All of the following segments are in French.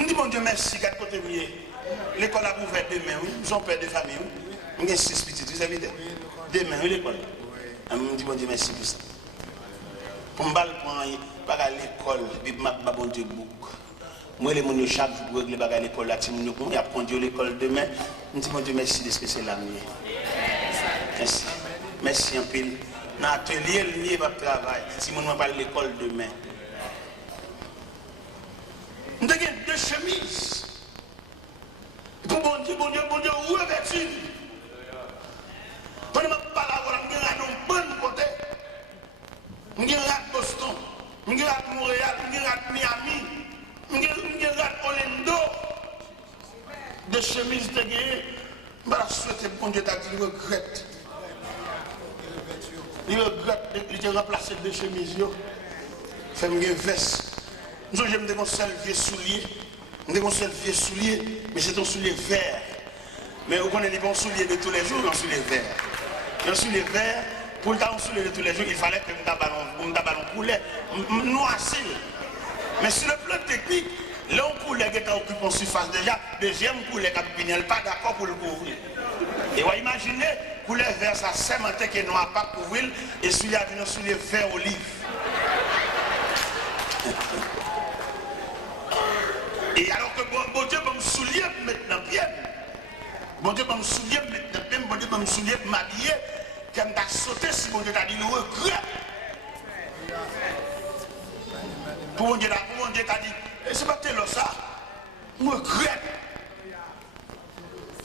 Je dis, mon Dieu, merci, quatre côtés mieux. L'école a ouvert demain, oui. Nous sommes père de famille, oui. Nous avons 6 petits, vous savez. Demain, oui, l'école. Je dis, mon Dieu, merci pour ça. Pour me parler, pas à l'école, puis je vais bon Dieu beaucoup. Moi, les gens chaque jour pour régler à l'école, là, si je vais conduire l'école demain, je dis, mon Dieu, merci de ce que c'est là. Merci. Merci un peu. Dans l'atelier, il va travail. Si je vais parler à l'école demain. Nous avons 2 chemises. Pour bon Dieu, revêtu. Quand je parle, je vais un bon côté. Je vais à Boston. Je vais à Montréal. Je vais à Miami. Je vais à Orlando. 2 chemises de gagner. Je vais souhaiter bon Dieu qu'il regrette. Il regrette de remplacer 2 chemises. Fait une veste. Nous avons un seul vieux soulier. Nous avons un seul vieux soulier, mais c'est un soulier vert. Mais vous connaissez les bons souliers de tous les jours, un soulier vert. Un soulier vert, pour le temps, un soulier de tous les jours, il fallait que nous ballon poulet, noirci. Mais sur le plan technique, l'on poulet qui est occupé en surface déjà, deuxième poulet qui n'est pas d'accord pour le couvrir. Et vous imaginez, poulet vert, ça sémenté qui est noir pas couvrir, et celui-là vient un soulier vert olive. Et alors que bon Dieu va me soulier maintenant bien. Bon Dieu va me soulier maintenant bien. Bon Dieu va me soulier m'habiller. Comme t'as sauté si bon Dieu t'a dit le regret. Pour bon Dieu t'a dit, c'est pas tel ça. Je regrette.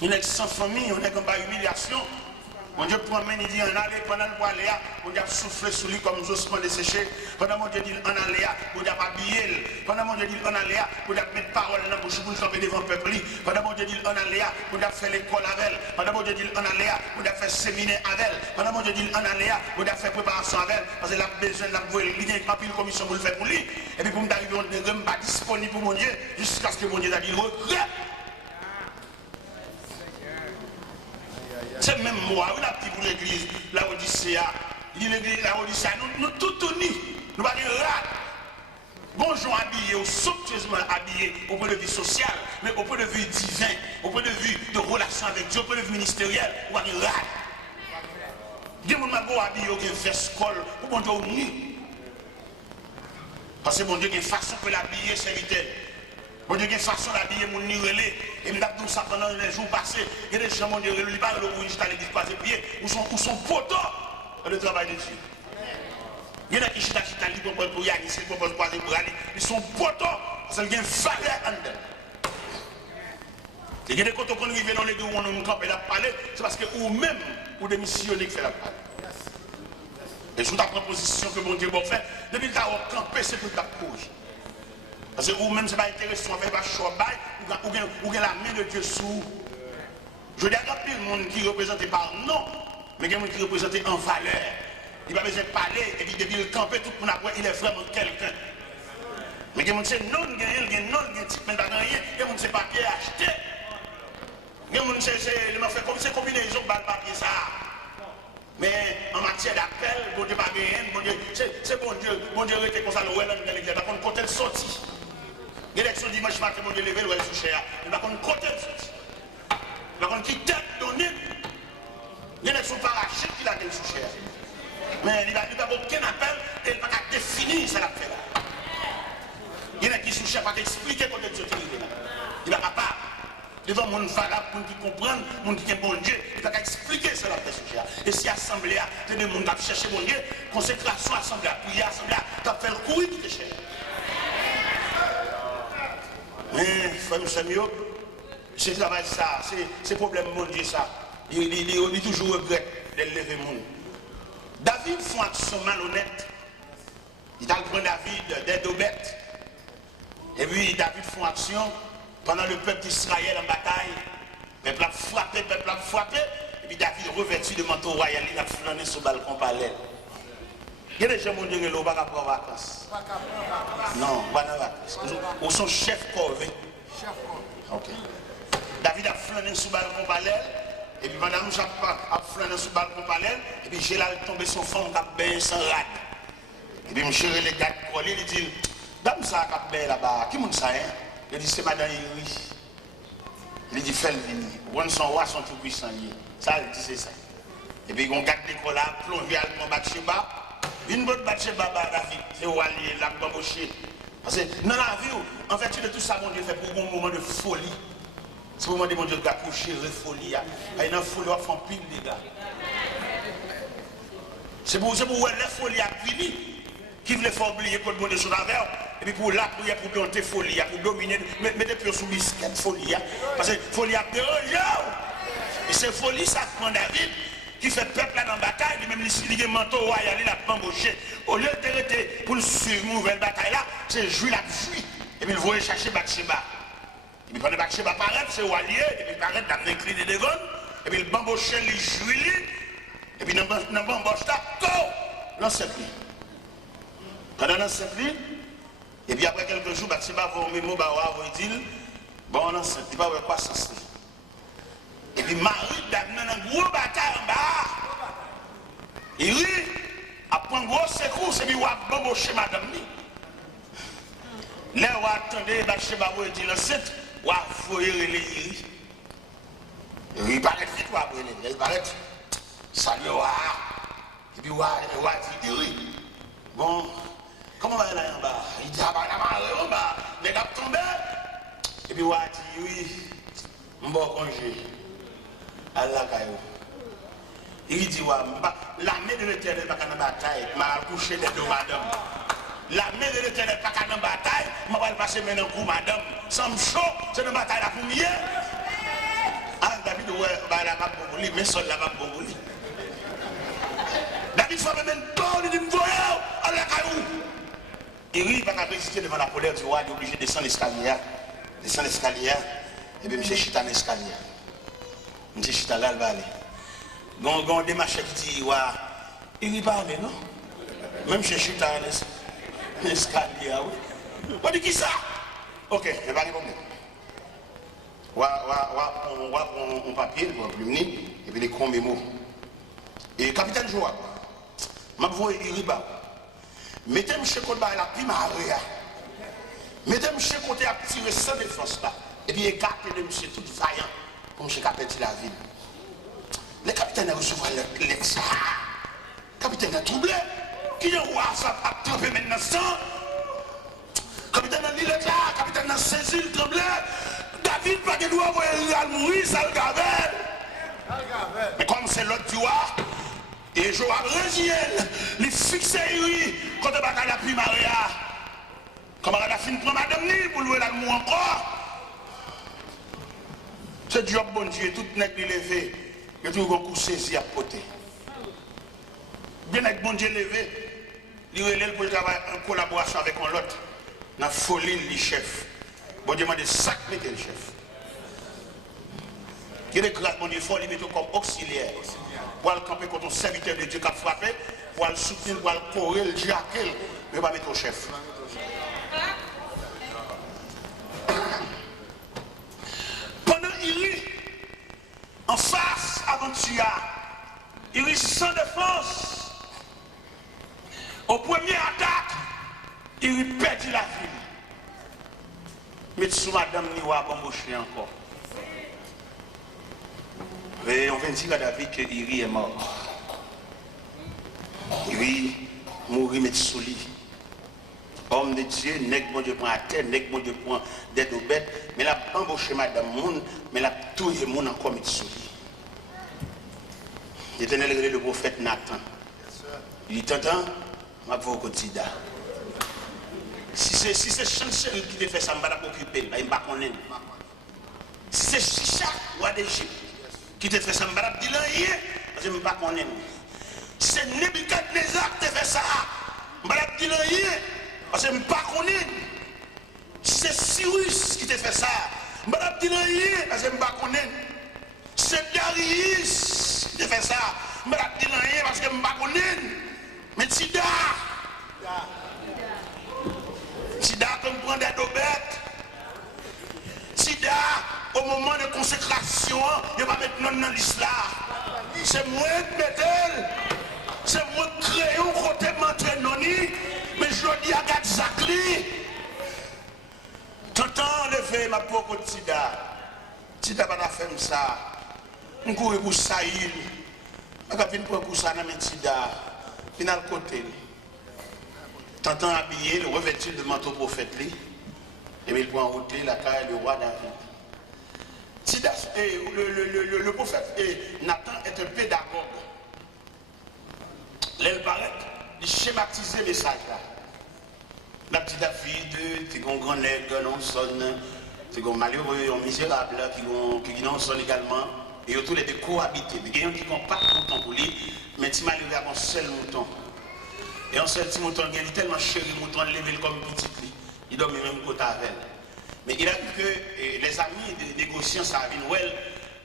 On est sans famille, on est comme par humiliation. Mon Dieu promène, il dit en aller, pendant le aller, on a soufflé sur lui comme Jospin desséché. Pendant mon Dieu dit en aller, on a habillé. Pendant mon Dieu dit en aller, on a mettre parole dans la bouche pour camper devant le peuple. Pendant mon Dieu dit en aller, on a fait l'école avec elle. Pendant mon Dieu dit en aller, on a fait séminaire avec elle. Pendant mon Dieu dit en aller, on a fait préparation avec elle. Parce qu'elle a besoin de la voir, il y a une commission pour le faire pour lui. Et puis pour me arriver, on n'est pas disponible pour mon Dieu, jusqu'à ce que mon Dieu a dit regret. C'est même moi, on a dit pour l'église, la Odyssée, l'église, la Odyssée, nous tous unis, nous ne pas dire rare. Bonjour habillés, somptueusement habillés au point de vue social, mais au point de vue divin, au point de vue de relation avec Dieu, au point de vue ministériel, on va dire rare. Dieu m'a dit habillé qui fait scole, pour bon Dieu uni. Parce que bon Dieu a une façon pour l'habiller, serviteur. Bon Dieu, il y a une façon d'habiller mon nirelé. Et je me dis ça pendant les jours passés. Il y a des gens, mon Dieu, ils parlent de où ils sont à l'église passée pied. Où sont potos dans le travail de Dieu. Il y en a qui sont à l'église pour y aller, pour croiser pour aller. Ils sont potos parce qu'il y a une valeur en dedans. Il y a des côtés qu'on arrive dans l'église où on nous campe et la parler, c'est parce que vous-même, vous démissionnez qui fait la parole. Et sous ta proposition que mon Dieu va faire, depuis que tu as campé, c'est tout ta cause. Parce que vous-même, ce n'est pas intéressant, on ne fait pas choix, ou bien la main de Dieu sous. Je dis à le monde qui est représenté par non, mais il y a des gens qui sont représentés en valeur. Il va besoin de parler, et puis depuis le camper, tout le monde après, il est vraiment quelqu'un. Mais il y a des gens qui sont non, il y a non, il y a un type, mais il y a rien, il y a des gens qui ne pas bien acheter. Il y a des gens qui fait comme c'est combinaison de papier ça. Mais en matière d'appel, bon Dieu, pas rien, c'est bon Dieu, était comme ça, le ouais, dans l'église, par contre, quand elle sortit. L'élection dimanche matin, mon Dieu levé, le sous cher. Il va qu'on côté sorti. Il va qu'on qui tête donnée. L'élection parachute qu'il a sous cher. Mais il n'a aucun appel et il n'a pas défini ça l'a fait là. Il y en a qui sous cher pas expliquer comment il sorti là. Il n'a pas part. Devant mon valable pour qui comprendre, mon qui est bon Dieu, il n'a pas expliquer ça l'a fait sous cher. Et si l'assemblée a, c'est des gens qui ont cherché mon Dieu, consécration, assemblée, prière, assemblée, tu as fait le courir pour te chercher. Mais, frère Samuel, c'est travail ça, c'est problème mon Dieu ça. Il toujours regrette de lever mon. David fait une action malhonnête. Il a pris David des deux bêtes. Et puis David fait une action pendant le peuple d'Israël en bataille. Le peuple a frappé, et puis David revêtu de manteau royal, il a flâné sur le balcon parallèle. Il y a des gens qui ont dit que l'on ne va pas prendre vacances. Non, pas de vacances. Ou son chef corvée. Ok. David a flâné sur le balcon parallèle. Et puis madame Jacques a flâné sur le balcon parallèle. Et puis j'ai là tombé son fond qui a bien sans rade. Et puis je chéris les gars collés, il dit, dame ça qui a bien là-bas, qui monte ça, hein? Il dit, c'est madame Iri. Il dit, fais le venir. On son roi, son tout puissant. Ça, il dit, c'est ça. Et puis, on garde l'école là, plongé à mon Bathsheba. Une bonne Bathsheba, David, c'est où aller, là, bambouché. Parce que dans la vie, en fait, tout ça, mon Dieu, fait pour un moment de folie. C'est pour demander, mon Dieu, de coucher, de folie. Il y a une folie, on fait pile, les gars. C'est pour la folie à fini. Qui voulait faire oublier pour le bon Dieu sur la verre. Et puis pour la prière, pour dompter folie, pour dominer, mettez plus sous biscuit folie. Parce que folie a dérangé. Et c'est folie, ça prend David, qui fait peuple là dans la bataille, lui même il a un manteau royal, il a embauché. Au lieu de pour suivre une nouvelle bataille là, c'est jouer la pluie. Et puis il voulait chercher Bathsheba. Et puis pendant Bathsheba paraît, c'est Walier, et puis il paraît dans l'incliné de devant, et puis il bambouché les juillet, et puis dans le bambouche là, l'enceinte. Pendant l'enceinte, et puis après quelques jours, Bathsheba va au même mot, il dit, bon, l'enceinte, il va voir quoi ça c'est. Et puis Marie, dans une grosse bataille en bas, il rit, après un gros secours, c'est lui qui a bambouché madame. Là, on attendait, Bathsheba va dire l'enceinte, on va foyer les iri. Il paraît vite, il paraît, salut, et puis on va dire iri. Bon, comment on va aller en bas? Il dit, ah bah, en bas, les gars tombés. Et puis on va dire, oui, on va congé. Allah Kayo. Il dit, l'armée de l'Éternel n'est pas dans la bataille, m'a couché les deux madame. L'armée de l'Éternel n'est pas dans la bataille, m'a pas passer maintenant pour madame. Sans me chaud, c'est une bataille là pour mieux. Ah, David, ouais, la va pour lui, mais seul la va pour lui. David, il faut même temps, il dit, voyons, Allah Kayo. Il rit, il va pas résister devant la colère du roi, il est obligé de descendre l'escalier. Descendre l'escalier, et puis M. Chita l'escalier. M. Chita là, il va aller. Gon démarche qui dit, il n'y va pas aller, non? Même chez Chita, l'escalier, oui. On dit qui ça? Ok, il va répondre. On va prendre un papier, on va imprimer, et puis les grands mémos. Et capitaine Joa, je vais il riba. Mettez-moi chez côté la primaria. Mettez-moi chez côté à tirer sans défense là. Et puis écartez de monsieur tout vaillant pour monsieur capitaine la ville. Le capitaine a reçu l'ex. Le capitaine a troublé. Qui est roi ça a trempé maintenant sang. Le capitaine a dit là, le capitaine a saisi le tremblé. David pas de doigt voir mourir, ça le gavelle. Mais comme c'est l'autre du roi, et Joab Régiel, il fixe lui quand on va à la primaria. Comment on a fini pour madame ni pour louer l'amour encore. C'est job bon Dieu, tout n'est pas levé. Il y a toujours un coup saisi à côté. Bien avec bon Dieu levé, il relève pour travailler en collaboration avec un autre. Dans la folie, le chef. Bon Dieu m'a dit, sac, mettez le chef. Il y a des grâces, bon Dieu, il faut les mettre comme auxiliaire. Pour aller camper contre un serviteur de Dieu qui a frappé, pour aller soutenir, pour aller courir, le jaquer, mais pas mettre au chef. Pendant il rit, en face avant Tia, il rit sans défense. Au premier attaque, il rit perdu la ville. Mais sous madame Niwa a embauché encore. Et on vient dire à David que Iri est mort. Iri mourit mais sous lui. Homme de Dieu, nègre bon Dieu prend à terre, nègre bon Dieu prend des deux bêtes, mais la embauché madame Moun, mais la touille Moun encore mais sous lui. L'Éternel est le prophète Nathan. Il dit, t'entends, ma pauvre quotidien. Si c'est Chancel qui te fait ça, je ne vais pas occuper, je ne vais pas connaître. Si c'est Chicha, roi d'Égypte, qui te fait ça, je ne vais pas dire rien, je ne vais pas connaître. Si c'est Nebuchadnezzar qui te fait ça, je ne vais pas dire rien, parce que je ne vais pas connaître. Si c'est Cyrus qui te fait ça, je ne vais pas dire rien, parce que je ne vais pas connaître. Si c'est Darius qui te fait ça, je ne vais pas dire rien, parce que je ne vais pas connaître. Mais Sida, Sida comprend des deux bêtes. Sida, au moment de consécration, il va mettre non dans l'islam. C'est moi qui mets, c'est moi qui crée un côté mentre noni, mais je dis à Gadzakli. T'entends le levé, ma pauvre Tida. Tida va faire ça. Je cours pour Saïl. Je vais venir pour ça dans Tida. Final côté. T'entends habillé, le revêtir de manteau prophète. Et puis il prend en route la caille du roi David. Tida, le prophète Nathan est un pédagogue. Là, il paraît, il schématise le message là. La petite David, qui est un grand nègre, non sonne, qui est un malheureux, un misérable, qui non sonne également, et tous les deux cohabiter. Il y a un qui n'a pas de mouton pour lui, mais il malheureux a un seul mouton. Et un seul petit mouton, il est tellement chéri, le mouton levé comme petit lui. Il dormit même côté avec. Mais il a vu que les amis des négociants, ça a vu Noël,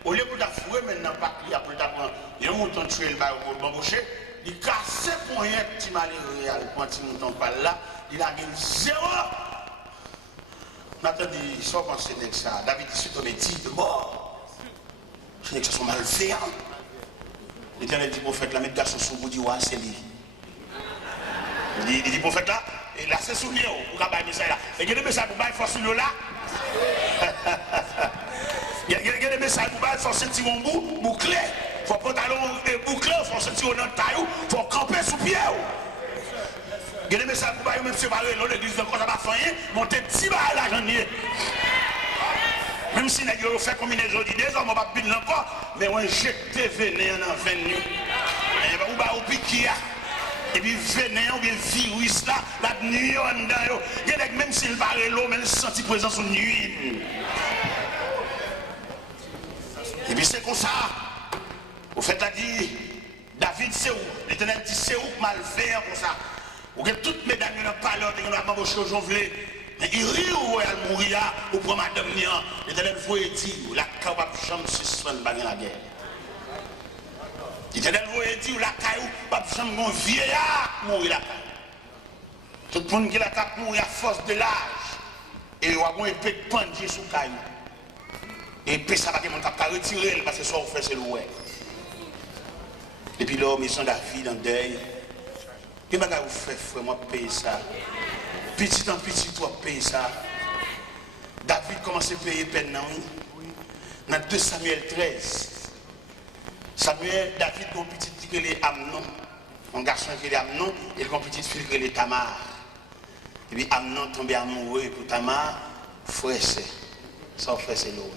au lieu de l'avouer maintenant, pas qu'il y a pour l'apprendre, il y a un mouton tué le bas pour l'embaucher, il casse pour rien, petit malheureux, il prend un petit mouton par là. Il a gagné 0. Maintenant, il sort quand c'est que ça. David dit, c'est tombé dit de mort. Je dis que ça sont malveillants. L'Éternel dit, prophète, la mettre garçon sous vous, dit, ouais, c'est lui. Il dit, prophète, là, et là, c'est souvenir, vous avez un message là. Et il y a des messages pour bailler force sur le là. Il y a des messages pour bailler force sur le bout, bouclé. Il faut pantalon bouclé, il faut sentir dans le taillou, il faut camper sous pied. Il y a des messages pour vous même séparer l'église de quoi ça va faire, monter petit bas à la janvier. Même si nous avons fait combinaison d'idées, on ne va pas bien encore, mais on jette venin en venu. On va au piquer. Et puis venin ou bien virus là, la nuit en dedans. Il y a même s'il paraît l'eau, mais il sent présence de nuit. Et puis c'est comme ça. Au fait, là dit, David c'est où? L'Éternel dit c'est où mal faire comme ça. Ou que toutes mes dames n'ont pas l'heure de m'embaucher au jonvelé. Mais il rit ou elle mourir ou pour madame Nian. L'Éternel vous dit, la capable chambre suspendre la guerre. L'Éternel vous dit, la caillou, pas chambre mon vieillard mourir la caillou. Tout le monde qui la cap mourir à force de l'âge. Et il va avoir un peu de pandie sous caillou. Et puis ça va que mon cap retirer parce que ça vous fait c'est le ouais. Et puis l'homme, ils sont David en deuil. Et vous faites, frère, moi, payer ça. Petit en petit, toi, payer ça. David commence à payer peine. Dans 2 Samuel 13. Samuel, David, son petit fille qui est Amnon. Un garçon qui est Amnon, et son petit fille qui est Tamar. Et puis Amnon tombe amoureux pour Tamar, frère, c'est. Ça, frère, c'est l'eau.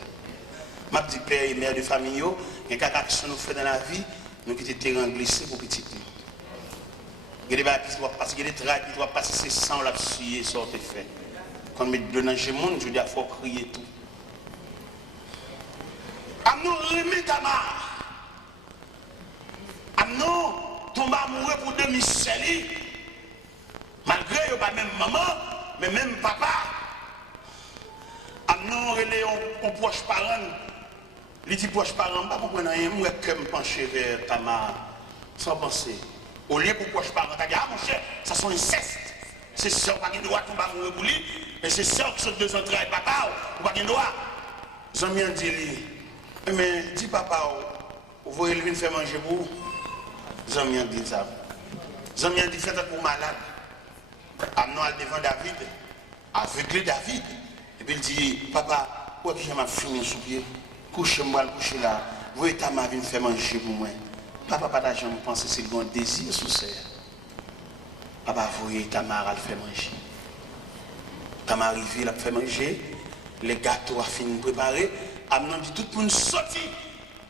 Ma petite père et mère de famille, il y a quelques actions nous fait dans la vie, nous qui étions terrain glissé pour petit. Il y a des choses parce qu'il y a des traits qui doivent passer ses sangs là dessus ça te fait. Quand on met de l'ange monde, je dis il faut crier tout. Amnon remet Tamar. Amnon tombe amoureux pour demi-sel. Malgré il n'y a pas même maman, mais même papa. Amnon relève un proche parent. Il dit proche parent, pas comprendre rien, moi que me pencher vers Tamar sans penser. Au lieu pour proche parent, tu dis, ah mon cher, ça sont incestes. C'est ça, pas de droit tomber amoureux pour lui, mais c'est ça qui sont deux entrailles, papa, ou pas de droit. J'en viens dire, mais dis papa, vous voyez lui faire manger pour vous. J'en viens dire ça. J'en viens dire faites pour malade. Amnon al devant David, aveuglé David. Et puis il dit, papa, où est-ce que je m'ai fini sous pied? Couchez-moi, couchez là. Vous voyez ta mère vient faire manger pour moi. Papa, pas jamais pensé c'est un désir sous serre. Papa, vous voyez ta mère à le faire manger. Ta mère arrive, elle a fait manger. Les gâteaux a fini de préparer. Amnon dit tout le monde sorti.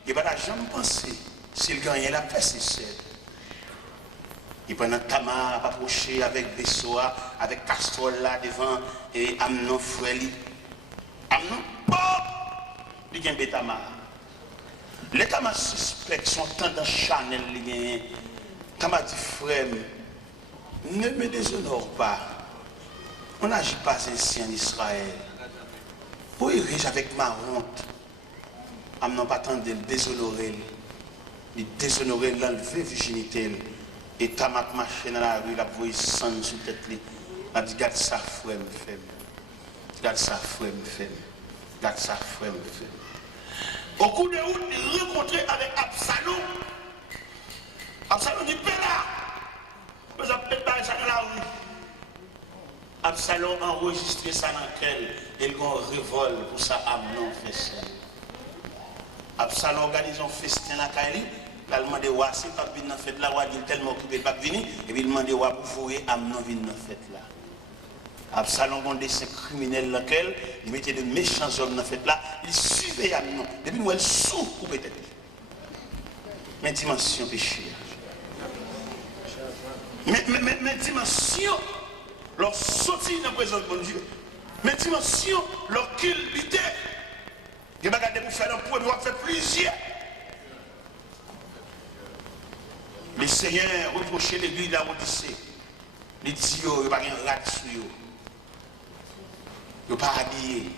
Il n'a pas jamais pensé. S'il gagne, il a fait ses serres. Il prend Tamar à approcher avec Bessoa, avec Castrol là devant, et Amnon frère. Amnon, bon, il gagne Tamar. Les Tamar suspects sont tendance Chanel. Tamar dit frère, ne me déshonore pas. On n'agit pas ainsi en Israël. Pour y riche avec ma honte, Amnon pas tant de le déshonorer. Il déshonorer l'enlever virginité. Et Tamar marché dans la rue, la voix sonne sur la tête. Il a dit, garde ça, frère, me fait. Garde ça, frère, me fait. Garde ça, frère, me fait. Au cours de route, il rencontré avec Absalom. Absalom dit, Péla. Mais ça peut-être pas ça dans la rue. Absalom enregistré ça dans lequel il a révolte pour ça Amnon fait ça. Absalom organise un festin à Kaili, il a demandé wa si pas venir dans fête là, wa dit tellement occupé pas venir et puis il demandé wa pour fourrer Amnon venir dans fête là. Absalom a des criminels lequel il mettait de méchants hommes dans fête là, il suivait Amnon depuis nous elle sous couper tête. Mais dimension péché. Mais dimension leur sortie dans la présence de mon Dieu. Mais dimension leur qu'il l'idée. Il va garder pour faire un point, il va faire plusieurs. Le Seigneur reprochait l'église de la Odyssée. Il dit, il n'y a pas de rat sur eux. Il n'y a pas habillé.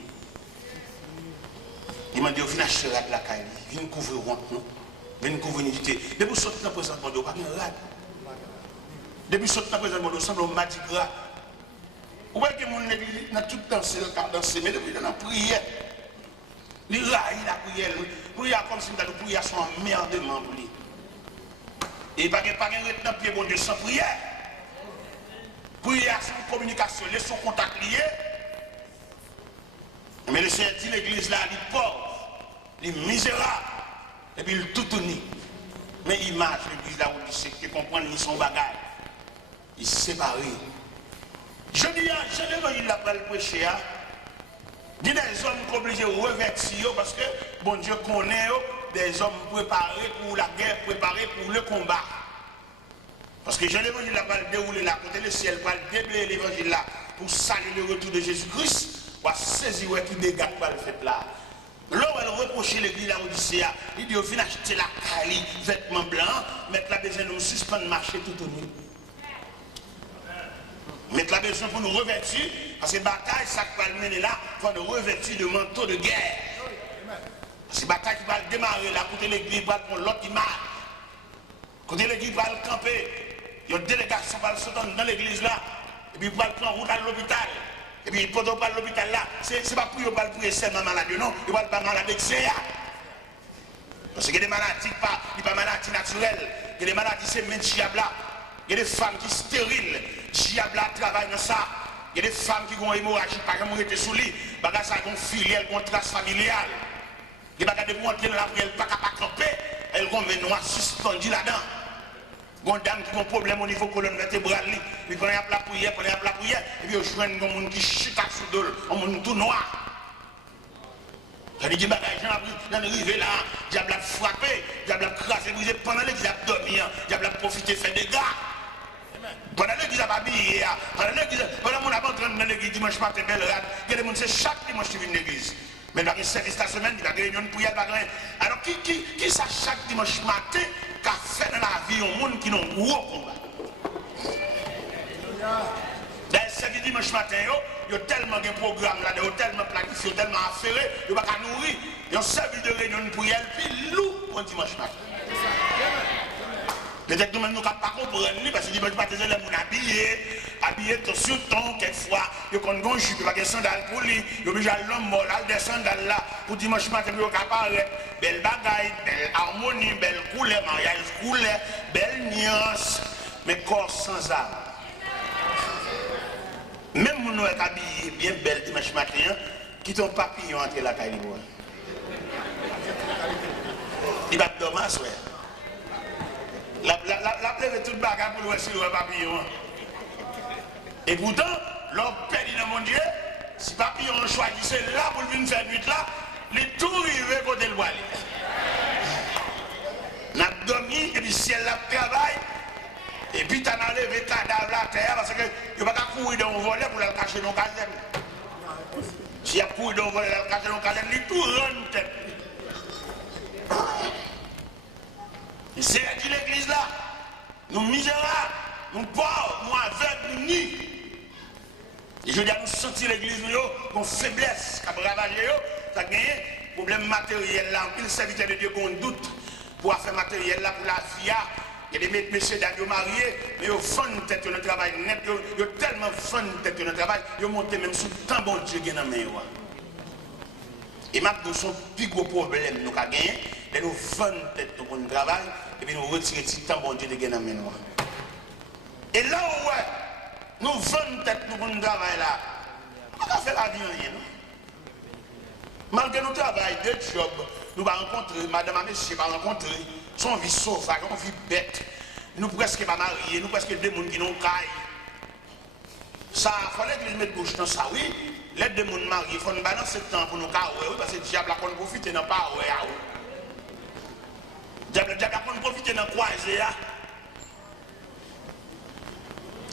Il m'a dit, il faut acheter rat la caille. Il vient couvrir honte, non? Il vient couvrir l'unité. Depuis que sortir dans la présence de mon Dieu, il n'y a pas de rat. Depuis que sortir dans la présence de mon Dieu, il semble un mardi gras. Vous voyez que mon église n'a tout dansé, mais depuis dans la prière. Il raille la prière. Prière comme si la prière soit un merdement pour lui. Et il n'y a pas de pied bon Dieu sans prière. Prière sans communication, laissez son contact lié. Mais le Seigneur dit l'église là, il est pauvre, il est misérable, et puis il est tout uni. Mais image l'église là où il sait qu'il comprend ni son bagage. Il est séparé. Je dis, je l'évangile là pour le prêcher. Il y a des hommes qui sont obligés de revêtir parce que bon Dieu connaît des hommes préparés pour la guerre, préparés pour le combat. Parce que je l'évangile là pour le dérouler là, côté le ciel, pour le déblayer l'évangile là, pour saluer le retour de Jésus-Christ, pour saisir qui dégâts pour le fait là. Là où elle reprochait l'église là, Odyssée, il dit, au final, acheter la caille, vêtements blancs, mettre la besoin de nous suspendre marcher tout au nuit. Mettre la besoin pour nous revêtir, parce que la bataille, ça qui va le mener là, il faut nous revêtir de manteau de guerre. Parce que la bataille qui va démarrer là, côté l'église, va prendre l'autre image. Côté l'église va le camper, il y a une délégation qui va le sauter dans l'église là, et puis il va prendre route à l'hôpital. Et puis pendant qu'on va à l'hôpital là, c'est pas pour prier seulement malade, non, il va pas malade avec CA. Parce qu'il y a des maladies qui ne sont pas maladies naturelles, il y a des maladies c'est même diable. Il y a des femmes qui sont stériles, diable travaille dans ça. Il y a des femmes qui ont une hémorragie, par exemple, qui étaient sous lit, parce qu'elles ont une filiale, une trace familiale. Il y a des gens qui ont la prière, pas capable de camper, elles ont des noix suspendues là-dedans. Il y a des dames qui ont un problème au niveau de la colonne vertébrale, puis quand il y a la prière, et puis ils jouent un monde qui chute sous l'eau, un monde tout noir. Ça dit que les gens dans le rivet là, diable a frappé, diable a crasé, brisé, pendant l'église a dormi, diable a profité, fait des gars. Pendant l'église a habillé, pendant mon abandon dans l'église dimanche matin, belle rade, il y a des gens qui chaque dimanche qui viennent à l'église. Mais dans le service de la semaine, il y a des réunions pour y aller. Alors qui ça chaque dimanche matin qu'a fait dans la vie un monde qui n'a pas gros combat? Dans le service dimanche matin, il y a tellement de programmes là, il y a tellement planifié, tellement affairé, il n'y a pas qu'à nourrir. Il y a un service de réunion pour y aller, puis loup pour dimanche matin. Peut-être que nous ne pouvons pas comprendre, parce que dimanche matin, les gens habillés sur ton, quelquefois, ils ont un jupe, ils ont des sandales pour lui, ils ont obligé à l'homme mort, des sandales là, pour dimanche matin, ils ont apparaître. Belle bagaille, belle harmonie, belle couleur, mariage couleur, belle nuance, mais corps sans âme. Même si nous sommes habillés bien belle dimanche matin, qui ton papillon entre la caille. Il va dormir, ouais. La plève tout le bagage pour le voir papillon. Et pourtant, l'homme perdu dans mon Dieu, si papillon choisissait là pour venir faire nuit là, les tout rivé côté le bois. On a dormi et puis ciel là travaille. Et puis tu as enlevé cadavre à terre parce que tu ne vas pas courir dans le volet pour le cacher dans le caserne. Si tu as couru dans le volet pour le cacher dans le caserne, il tout rend tête. C'est dit l'église là, nous misérables, nous pauvres, nous aveugles, nous nus. Et je dis à nous sentir l'église, nous faiblesse, qui a ravagé, ça a gagné, problème matériel là, il serviteur de Dieu qu'on doute pour faire matériel là pour la vie. Il y a des messieurs d'ailleurs mariés, mais ils font tête dans le travail net, ils ont tellement font tête dans le travail, ils montent même sous tant bon Dieu qui est dans la main. Et maintenant, son plus gros problème nous avons gagné, c'est nous font tête dans le travail, et puis nous retirer tant bon Dieu qui est dans la main. Et là où Nous vendons tête nous pour nous travailler là. On va faire la vie rien, non? Malgré nous travail de job, nous allons rencontrer, madame et monsieur, va rencontrer, son vie sauvage, on vit bête. Nous presque pas mariés, nous presque des gens qui n'ont caille. Ça, il fallait que je mette bouche dans ça, oui. Les deux gens mariés, il faut nous balancer le temps pour nous cailler, oui, parce que le diable a profité dans pas, oui. Le diable a profité dans quoi,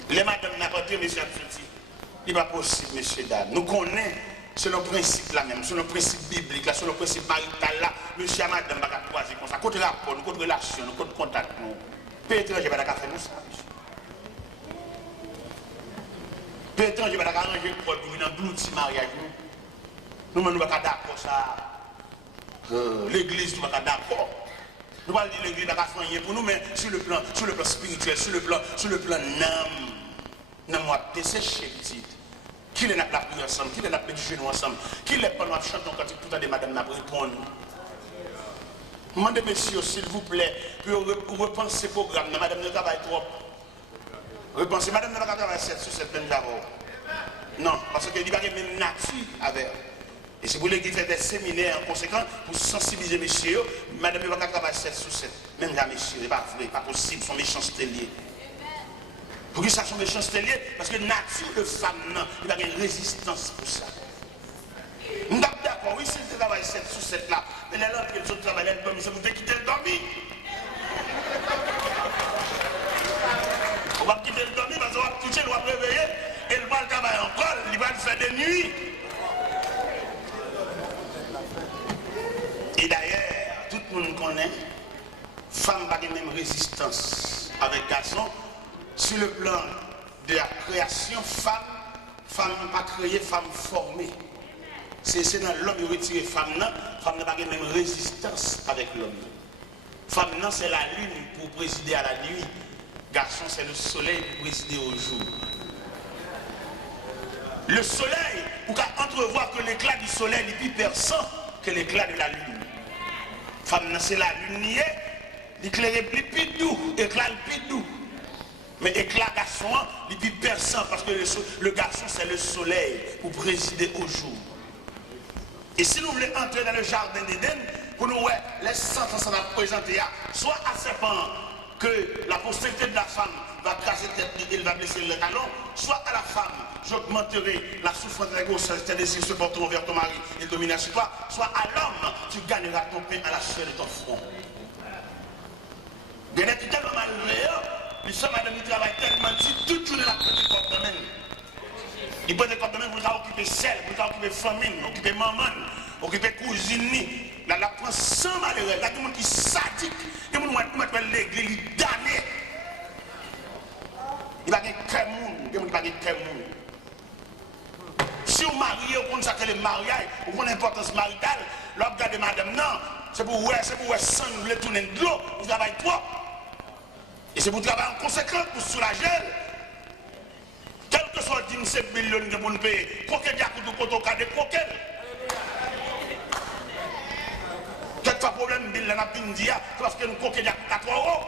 les madames n'ont pas dit, monsieur Abdouti, il n'est pas possible, monsieur Dad. Nous connaissons, c'est le principe là même, c'est le principe biblique là, c'est le principe marital là, monsieur et madame ne vont pas croiser comme ça. Côté rapport, côté relation, côté contact, nous. Peu étranger, il ne va pas faire nous ça, monsieur. Peu étranger, il ne va pas arranger pour nous dans le petit mariage. Nous ne sommes pas d'accord ça. L'église, nous ne sommes pas d'accord. Nous allons dire l'église n'a pas fait pour nous, mais sur le plan spirituel, sur le plan âme, nous avons desséché petit. Qui est la prière ensemble, qui est la prière du genou ensemble, qui est pendant que chantons quand tout à des madame n'a répondre. Demandez messieurs, s'il vous plaît, pour repenser le programme, madame ne travaille trop. Repensez, madame ne va pas travailler 7 sur 7 même d'abord. Non, parce qu'il n'y a pas de même nature avec. Et si vous voulez qu'il fait des séminaires en conséquence pour sensibiliser messieurs, madame ne va pas travailler 7 sur 7. Même là, messieurs, ce n'est pas vrai, pas possible, son méchanceté lié. Pour que ça soit méchanceté lié, parce que la nature de femme, il y a une résistance pour ça. Nous sommes d'accord, oui, si vous travaillez 7 sur 7 là, mais là, l'autre, il travaille là, mais ça vous fait quitter le dormi. On va quitter le dormi parce qu'on va toucher, on va réveiller, et il va le travailler encore, il va le faire des nuits. Et d'ailleurs, tout le monde connaît, femme n'a pas la même résistance avec garçon. Sur le plan de la création, femme pas créée, femme formée. C'est dans l'homme qui retire femme n'a pas la même résistance avec l'homme. Femme non, c'est la lune pour présider à la nuit. Garçon, c'est le soleil pour présider au jour. Le soleil, vous pouvez entrevoir que l'éclat du soleil est plus perçant que l'éclat de la lune. Femme, c'est la lune, l'éclair est plus doux, éclat plus doux. Mais éclat garçon, il est plus perçant parce que le garçon, c'est le soleil pour présider au jour. Et si nous voulons entrer dans le jardin d'Éden, pour nous, les sentences va présenter, soit à serpent, que la postérité de la femme va casser tête, il va blesser le talon, soit à la femme, j'augmenterai la souffrance de la grossesse, tes désirs se porteront vers ton mari et dominera sur toi, soit à l'homme, tu gagneras ton pain à la sueur de ton front. Bien être tellement malheureux, les femmes madame qui travaillent tellement si toute journée la petite porte de même. Il peut être comme même pour occuper sel, pour occuper famine, occuper maman, occuper cousine. Là, la prend sans malheureux. Là, il y a des gens qui sont sadiques. Il y a des gens qui mettent l'église, ils damnent. Il n'y a pas de cœur monde. Il n'y a pas de cœur monde. Si vous mariez, vous connaissez que le mariage, vous connaissez l'importance maritale, là, vous regardez madame, non, c'est pour vous sans vous voulez tourner de l'eau, vous travaillez trop. Et c'est pour travailler en conséquence, pour soulager. Quel que soit le 17 millions de vous payer, coquet diacout ou cotoca de coquet. Quelquefois problème de la napindia, parce que nous coquet diacout à 3 euros.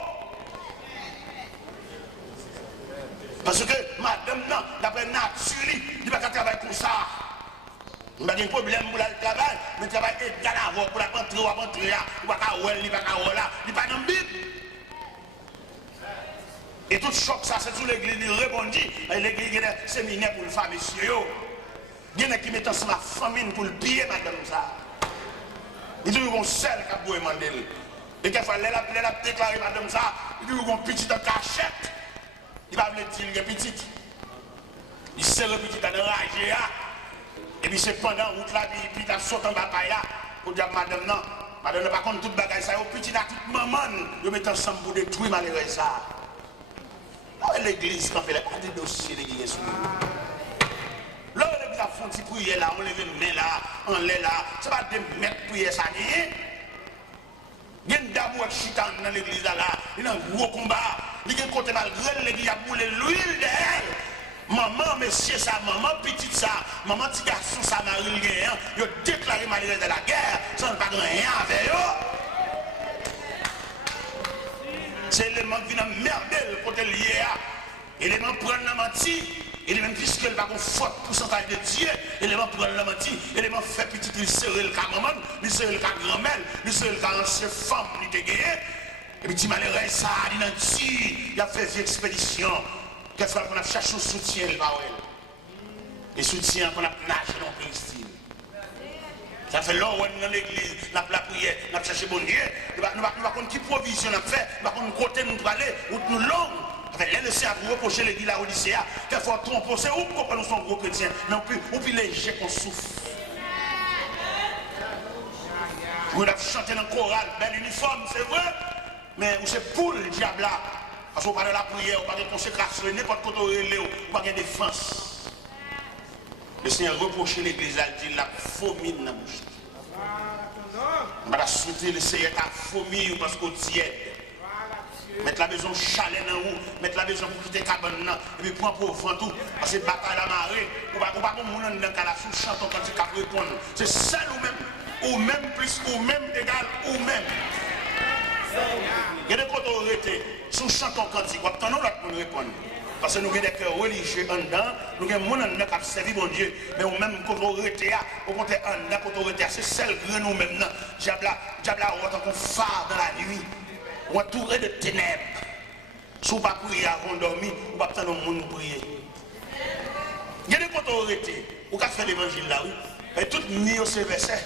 Parce que madame, non, d'après nature, il ne va pas travailler comme ça. Il n'y a pas de problème pour le travail, mais le travail est égal à pour la rentrer ou à rentrer, il n'y a pas de il n'y a pas de il n'y a pas de Bible. Et tout choc, ça, c'est tout l'église, il répondit. L'église, il y a des séminaires pour le faire, monsieur. Il y en a qui mettent ensemble la famine pour le piller, madame, ça. Il dit qu'on seul qui a beau demander. Et quelquefois, elle a déclaré, madame, ça, il dit qu'on petit en cachette. Il va dire qu'il est petit. Il sert le petit dans le rage, et puis c'est pendant route là, puis il a sauté en bataille là, pour dire, madame, non, madame, ne pas contre toute bagaille, ça, au petit, là, toute maman, il met ensemble pour détruire, malheureux, ça. L'église, quand elle a des dossiers, l'église sur nous. Là, l'église a fait un petit prière là, on lève une main là, on lève là, c'est pas de mettre prière ça, rien. Il y a une dame qui chita dans l'église là, il y a un gros combat, il y a un côté malgré l'église a boulé l'huile d'elle. Maman, monsieur, ça, maman, petite ça, maman, petit garçon, ça, Marie, il a déclaré malgré de la guerre, ça n'a pas rien avec eux. C'est l'élément qui vient merder le côté lié. Élément prendre la menti, élément puisque le pas faute pourcentage de Dieu, élément prendre la menti, élément fait petit, il serre le cas maman, il serre le cas grand-mère, il serre le cas ancienne femme, il te gagné. Et puis, malheureux, ça, il a fait des expéditions. Quelquefois, on a cherché un soutien, le baouel. Et soutien qu'on a nagé dans le style. Ça fait longtemps qu'on est dans l'église, la prière, on a cherché bon Dieu. Nous ne savons pas qui provision on a fait, nous ne savons pas côté nous aller, ou nous longs. Avec les à vous reprocher l'église à Odyssée, quelquefois, tromper, c'est où qu'on nous sommes gros chrétiens, mais on peut léger qu'on souffre. Vous avez chanté dans le choral, bel uniforme, c'est vrai. Mais c'est pour le diable là. Parce qu'on parle de la prière, on parle de consécration, n'importe quoi on relève, on parle de défense. Le Seigneur reproche l'église, il dit la fourmi dans la bouche. On va souhaiter le Seigneur ta fourmi parce qu'on tiède. Mettre la maison chalet dans vous, mettre la maison pour quitter la cabane, et puis prendre pour vent tout. Parce que bataille à marée, on va pas comme on dans la sous chanton quand il cap répondre. C'est seul ou même plus, ou même égal, ou même. Il y a des côtés où on était, sous chanton cantique, on attend l'autre pour nous répondre. Parce que nous avons des cœurs religieux en dedans, nous avons des gens qui ont servi mon Dieu, mais au même côté où on était, au côté en dedans, côté où on était, c'est celle que nous même, diable, on entend qu'on phare dans la nuit, on entouré de ténèbres. Si on ne peut pas prier avant de dormir, on ne peut pas attendre le monde prier. Il y a des côtés où on était, on peut faire l'évangile là, oui, et tout mis au verset.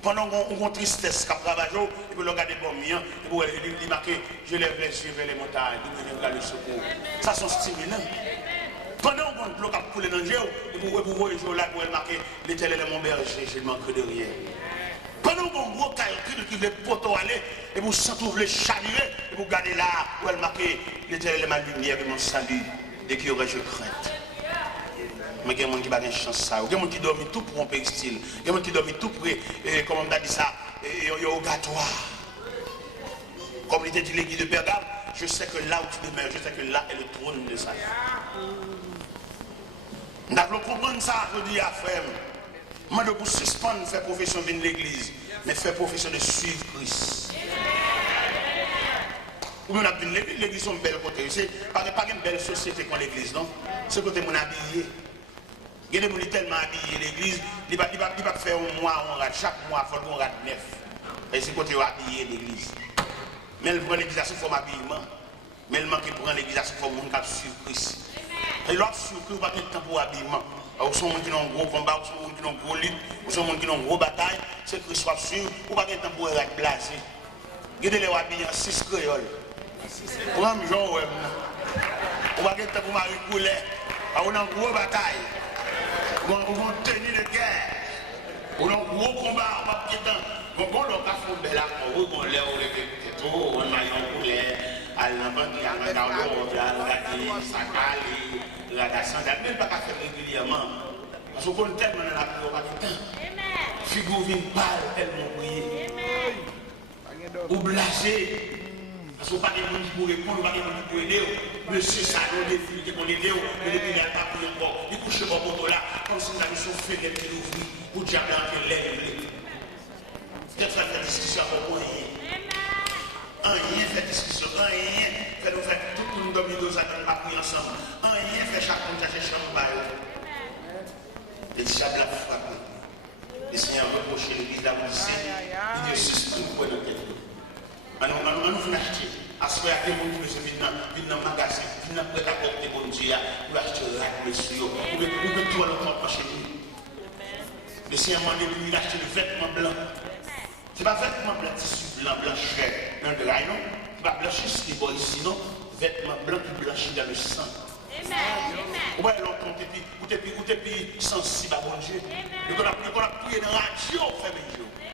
Pendant qu'on a une tristesse qui a travaillé, et puis on regarde bon mien, et puis il marque, je lève les yeux vers les montagnes, je regarde le secours. Ça sont stimulants. Pendant qu'on a bloc à couler dans le jeu, et puis vous voyez là, pour marquer, l'Éternel est mon berger, je ne manque de rien. Pendant qu'on a un gros calcul qui veut poteau aller, et vous sentez le chaluer, et vous regardez là, où elle marque, l'Éternel est ma lumière et mon salut, dès qu'il y aurait je crainte. Mais il y a des gens qui n'ont pas de chance. Il y a des gens qui dorment tout pour un pays style. Il y a des gens qui dorment tout pour, comme on a dit ça, au gâtoir. Comme il était dit l'église de Pergame, je sais que là où tu demeures, je sais que là est le trône de sa vie. Nous devons comprendre ça, je dis à frère. Moi, je vous suspendre faire profession de l'église, mais faire profession de suivre Christ. Ou bien on a vu l'église, c'est une belle côté. C'est pas une belle société comme l'église, non? C'est côté mon habillé. Il y a des gens tellement habillés l'église, il ne va pas faire un mois, on rate. Chaque mois, il faut qu'on rate 9. Et c'est côté habillé l'église. Mais elle prend l'église sous forme habillement. Mais elle manque pour l'église sous forme de suivre Christ. Et l'autre suivre Christ, pas de temps pour habillement. Ou sont gens qui ont un gros combat, ou sont gens qui ont un gros lutte, ou sont gens qui ont une grosse bataille, c'est Christ soit suivre, ou pas de temps pour être blasé. Il y a des gens habillés en 6 créoles. Pour un jour, ou pas de temps pour Marie Coulet, ou une grosse bataille. On va tenir de guerre. On a un gros combat, on va piéter. On va faire un bel accord. On va faire un tout, on va faire un poulet. On va faire un sandal. Même pas faire régulièrement. Parce qu'on compte tellement dans la prière, on va pas de temps. Figure vient pâle, tellement brillée. Ou blasé. Parce qu'on n'a pas de monde qui peut répondre, on n'a pas de monde qui peut aider. Monsieur Salon, des filles qui peuvent aider, mais depuis il n'a pas pris encore. Il couche pas pour là, comme si la mission fait qu'elle est ouverte pour diable en qu'elle lève. Peut-être faire la discussion pour rien. Rien fait discussion, rien fait nous faire tout le monde dormir dans un pas pris ensemble. Rien fait chaque monde chercher chambre par eux. Le diable a frappé. Le Seigneur reproche l'église d'Avodicée. Il dit suspend pour nous quelque chose. On nous acheter. À ce moment-là, les gens qui viennent dans le magasin, viennent dans le prêt-à-porter bon Dieu, pour acheter le rack, monsieur, ou bien tout le monde chez nous. Le Seigneur m'a dit de acheter le vêtement blanc. Ce n'est pas vêtement blanc, tissu blanc, blancheur, dans le drain, non? Ce n'est pas blanchir ce qui est bon ici, non? Vêtement blanc qui blanchit dans le sang. Ou bien longtemps, ou t'es plus sensible à bon Dieu. Et qu'on a prié dans la radio, frère Benjo.